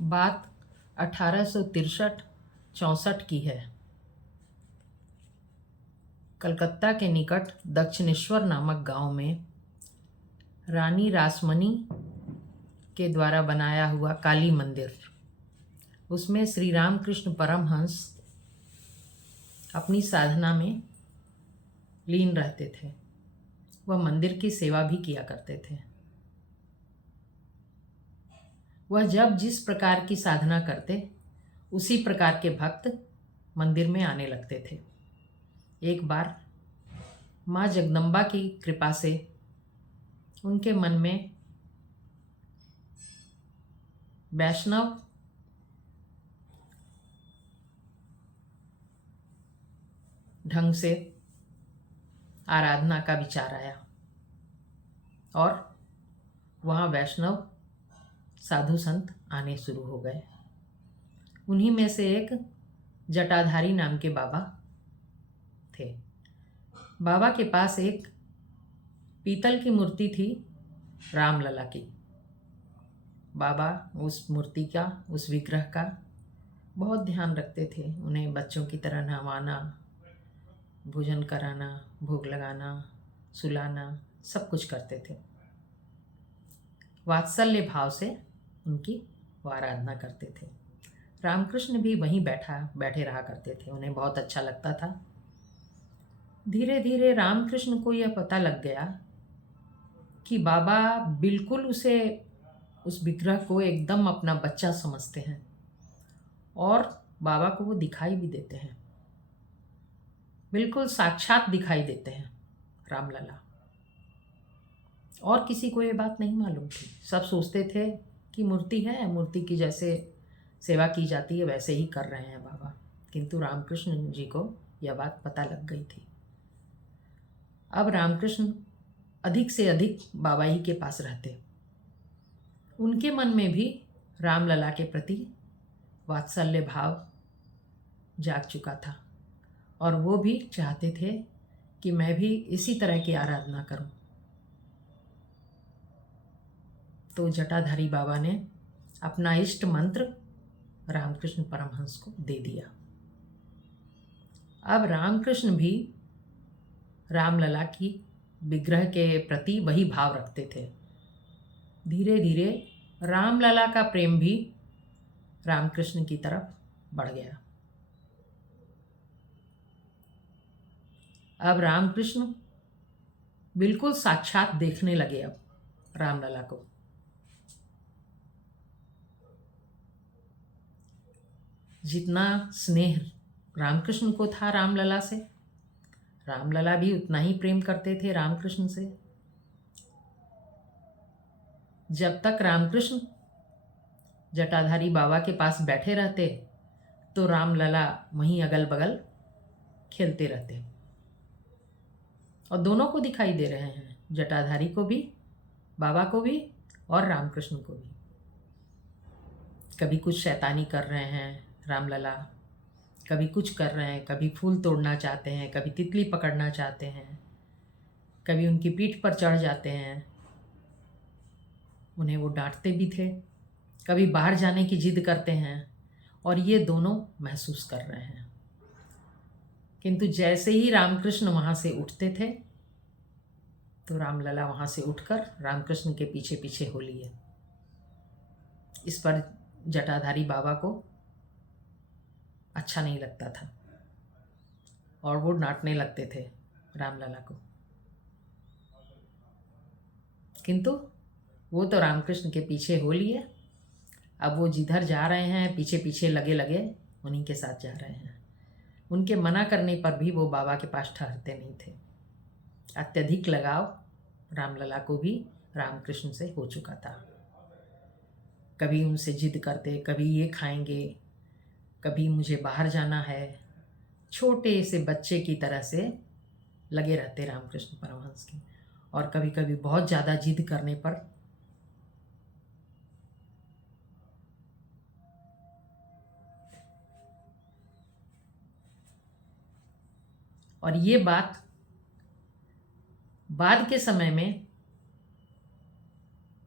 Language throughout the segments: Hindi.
बात 1863-64 की है। कलकत्ता के निकट दक्षिणेश्वर नामक गांव में रानी रासमणी के द्वारा बनाया हुआ काली मंदिर, उसमें श्री रामकृष्ण परमहंस अपनी साधना में लीन रहते थे। वह मंदिर की सेवा भी किया करते थे। वह जब जिस प्रकार की साधना करते, उसी प्रकार के भक्त मंदिर में आने लगते थे। एक बार माँ जगदम्बा की कृपा से उनके मन में वैष्णव ढंग से आराधना का विचार आया और वहाँ वैष्णव साधु संत आने शुरू हो गए। उन्हीं में से एक जटाधारी नाम के बाबा थे। बाबा के पास एक पीतल की मूर्ति थी, रामलला की। बाबा उस मूर्ति का, उस विग्रह का बहुत ध्यान रखते थे। उन्हें बच्चों की तरह नहवाना, भोजन कराना, भोग लगाना, सुलाना, सब कुछ करते थे। वात्सल्य भाव से उनकी वो आराधना करते थे। रामकृष्ण भी वहीं बैठे रहा करते थे। उन्हें बहुत अच्छा लगता था। धीरे धीरे रामकृष्ण को यह पता लग गया कि बाबा बिल्कुल उस विग्रह को एकदम अपना बच्चा समझते हैं और बाबा को वो दिखाई भी देते हैं, बिल्कुल साक्षात दिखाई देते हैं रामलला। और किसी को ये बात नहीं मालूम थी। सब सोचते थे कि मूर्ति है, मूर्ति की जैसे सेवा की जाती है वैसे ही कर रहे हैं बाबा। किंतु रामकृष्ण जी को यह बात पता लग गई थी। अब रामकृष्ण अधिक से अधिक बाबा ही के पास रहते। उनके मन में भी रामलला के प्रति वात्सल्य भाव जाग चुका था और वो भी चाहते थे कि मैं भी इसी तरह की आराधना करूं। तो जटाधारी बाबा ने अपना इष्ट मंत्र रामकृष्ण परमहंस को दे दिया। अब रामकृष्ण भी रामलला की विग्रह के प्रति वही भाव रखते थे। धीरे धीरे रामलला का प्रेम भी रामकृष्ण की तरफ बढ़ गया। अब रामकृष्ण बिल्कुल साक्षात देखने लगे अब रामलला को। जितना स्नेह रामकृष्ण को था रामलला से, रामलला भी उतना ही प्रेम करते थे रामकृष्ण से। जब तक रामकृष्ण जटाधारी बाबा के पास बैठे रहते तो रामलला वहीं अगल बगल खेलते रहते और दोनों को दिखाई दे रहे हैं, जटाधारी को भी, बाबा को भी और रामकृष्ण को भी। कभी कुछ शैतानी कर रहे हैं रामलला, कभी कुछ कर रहे हैं, कभी फूल तोड़ना चाहते हैं, कभी तितली पकड़ना चाहते हैं, कभी उनकी पीठ पर चढ़ जाते हैं। उन्हें वो डांटते भी थे। कभी बाहर जाने की जिद करते हैं और ये दोनों महसूस कर रहे हैं। किंतु जैसे ही रामकृष्ण वहाँ से उठते थे तो रामलला वहाँ से उठकर रामकृष्ण के पीछे पीछे हो लिए। इस पर जटाधारी बाबा को अच्छा नहीं लगता था और वो डांटने लगते थे रामलला को। किंतु वो तो रामकृष्ण के पीछे हो लिए। अब वो जिधर जा रहे हैं पीछे पीछे लगे लगे उन्हीं के साथ जा रहे हैं। उनके मना करने पर भी वो बाबा के पास ठहरते नहीं थे। अत्यधिक लगाव रामलला को भी रामकृष्ण से हो चुका था। कभी उनसे जिद करते, कभी ये खाएंगे, कभी मुझे बाहर जाना है। छोटे से बच्चे की तरह से लगे रहते रामकृष्ण परमहंस की। और कभी कभी बहुत ज़्यादा जिद करने पर और ये बात बाद के समय में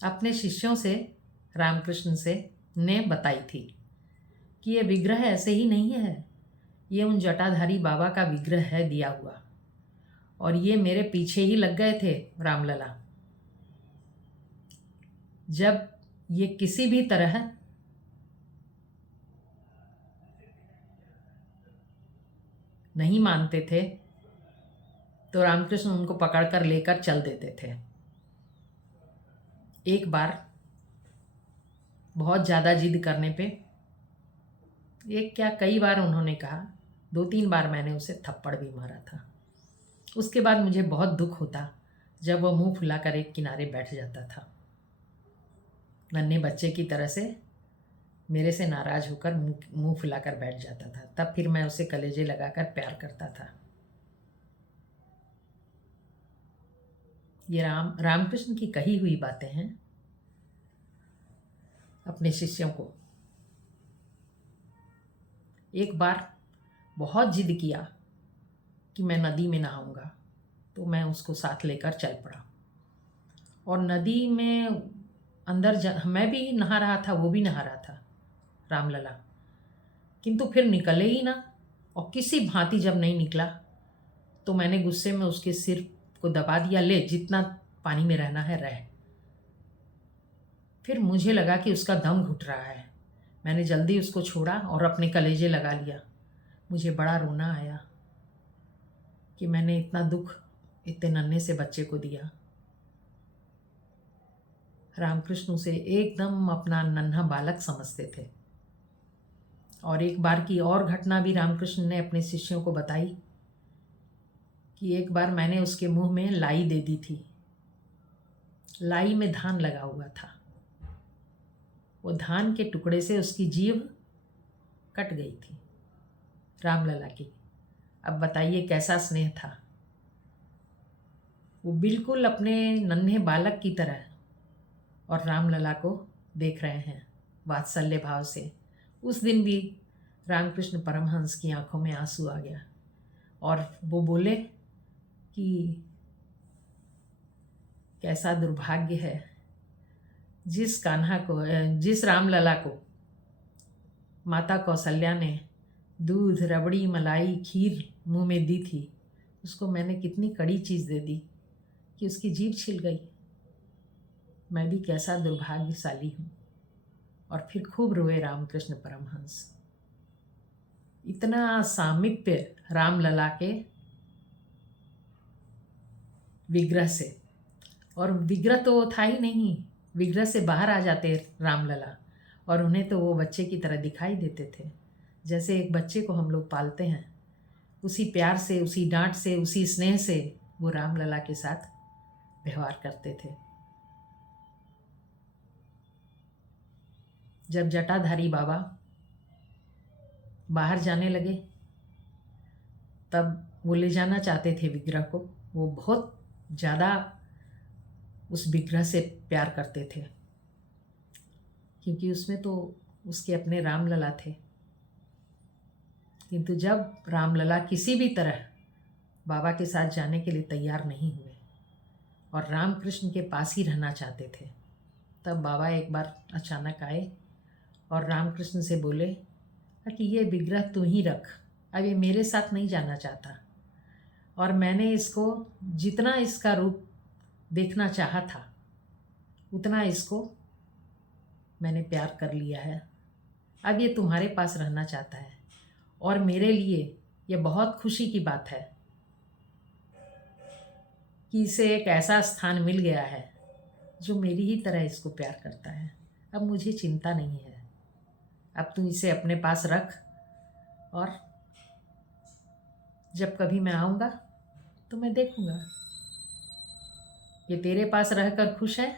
अपने शिष्यों से रामकृष्ण से ने बताई थी कि ये विग्रह ऐसे ही नहीं है, ये उन जटाधारी बाबा का विग्रह है दिया हुआ, और ये मेरे पीछे ही लग गए थे रामलला। जब ये किसी भी तरह नहीं मानते थे तो रामकृष्ण उनको पकड़कर लेकर चल देते थे। एक बार बहुत ज़्यादा जिद करने पे, एक क्या कई बार उन्होंने कहा, 2-3 बार मैंने उसे थप्पड़ भी मारा था। उसके बाद मुझे बहुत दुख होता जब वो मुंह फुलाकर एक किनारे बैठ जाता था, नन्हे बच्चे की तरह से मेरे से नाराज़ होकर मुंह फुलाकर बैठ जाता था। तब फिर मैं उसे कलेजे लगाकर प्यार करता था। ये रामकृष्ण की कही हुई बातें हैं अपने शिष्यों को। एक बार बहुत जिद किया कि मैं नदी में नहाऊंगा, तो मैं उसको साथ लेकर चल पड़ा, और नदी में अंदर मैं भी नहा रहा था, वो भी नहा रहा था, रामलला, किंतु फिर निकले ही ना। और किसी भांति जब नहीं निकला तो मैंने गुस्से में उसके सिर को दबा दिया, ले जितना पानी में रहना है रह। फिर मुझे लगा कि उसका दम घुट रहा है। मैंने जल्दी उसको छोड़ा और अपने कलेजे लगा लिया। मुझे बड़ा रोना आया कि मैंने इतना दुख इतने नन्हे से बच्चे को दिया। रामकृष्ण उसे एकदम अपना नन्हा बालक समझते थे। और एक बार की और घटना भी रामकृष्ण ने अपने शिष्यों को बताई कि एक बार मैंने उसके मुंह में लाई दे दी थी। लाई में धान लगा हुआ था। वो धान के टुकड़े से उसकी जीभ कट गई थी, रामलला की। अब बताइए कैसा स्नेह था। वो बिल्कुल अपने नन्हे बालक की तरह और रामलला को देख रहे हैं वात्सल्य भाव से। उस दिन भी रामकृष्ण परमहंस की आंखों में आंसू आ गया और वो बोले कि कैसा दुर्भाग्य है जिस रामलला को माता कौशल्या ने दूध, रबड़ी, मलाई, खीर मुंह में दी थी, उसको मैंने कितनी कड़ी चीज़ दे दी कि उसकी जीभ छिल गई। मैं भी कैसा दुर्भाग्यशाली हूँ। और फिर खूब रोए रामकृष्ण परमहंस। इतना सामीप्य रामलला के विग्रह से, और विग्रह तो था ही नहीं, विग्रह से बाहर आ जाते रामलला, और उन्हें तो वो बच्चे की तरह दिखाई देते थे। जैसे एक बच्चे को हम लोग पालते हैं, उसी प्यार से, उसी डांट से, उसी स्नेह से वो रामलला के साथ व्यवहार करते थे। जब जटाधारी बाबा बाहर जाने लगे तब वो ले जाना चाहते थे विग्रह को। वो बहुत ज़्यादा उस विग्रह से प्यार करते थे क्योंकि उसमें तो उसके अपने रामलला थे। किंतु जब रामलला किसी भी तरह बाबा के साथ जाने के लिए तैयार नहीं हुए और रामकृष्ण के पास ही रहना चाहते थे, तब बाबा एक बार अचानक आए और रामकृष्ण से बोले कि ये विग्रह तू ही रख, अब ये मेरे साथ नहीं जाना चाहता, और मैंने इसको जितना इसका रूप देखना चाहा था उतना इसको मैंने प्यार कर लिया है। अब ये तुम्हारे पास रहना चाहता है और मेरे लिए ये बहुत खुशी की बात है कि इसे एक ऐसा स्थान मिल गया है जो मेरी ही तरह इसको प्यार करता है। अब मुझे चिंता नहीं है, अब तू इसे अपने पास रख, और जब कभी मैं आऊँगा तो मैं देखूँगा ये तेरे पास रहकर खुश है,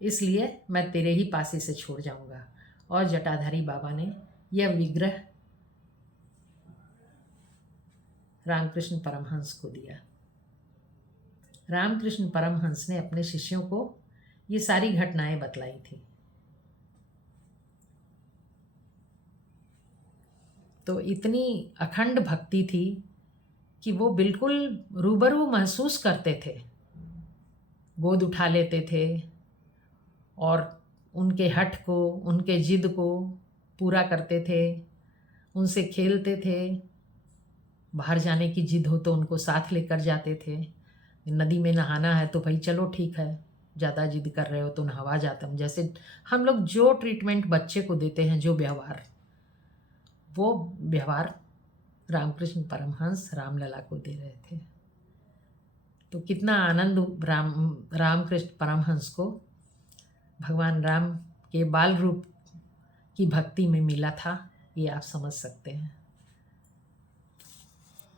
इसलिए मैं तेरे ही पास इसे छोड़ जाऊँगा। और जटाधारी बाबा ने यह विग्रह रामकृष्ण परमहंस को दिया। रामकृष्ण परमहंस ने अपने शिष्यों को ये सारी घटनाएं बतलाई थी। तो इतनी अखंड भक्ति थी कि वो बिल्कुल रूबरू महसूस करते थे, गोद उठा लेते थे और उनके हठ को, उनके जिद को पूरा करते थे, उनसे खेलते थे। बाहर जाने की जिद हो तो उनको साथ लेकर जाते थे। नदी में नहाना है तो भाई चलो ठीक है, ज़्यादा जिद कर रहे हो तो नहवा जाता हूँ। जैसे हम लोग जो ट्रीटमेंट बच्चे को देते हैं, जो व्यवहार, वो व्यवहार रामकृष्ण परमहंस रामलला को दे रहे थे। तो कितना आनंद रामकृष्ण परमहंस को भगवान राम के बाल रूप की भक्ति में मिला था, ये आप समझ सकते हैं।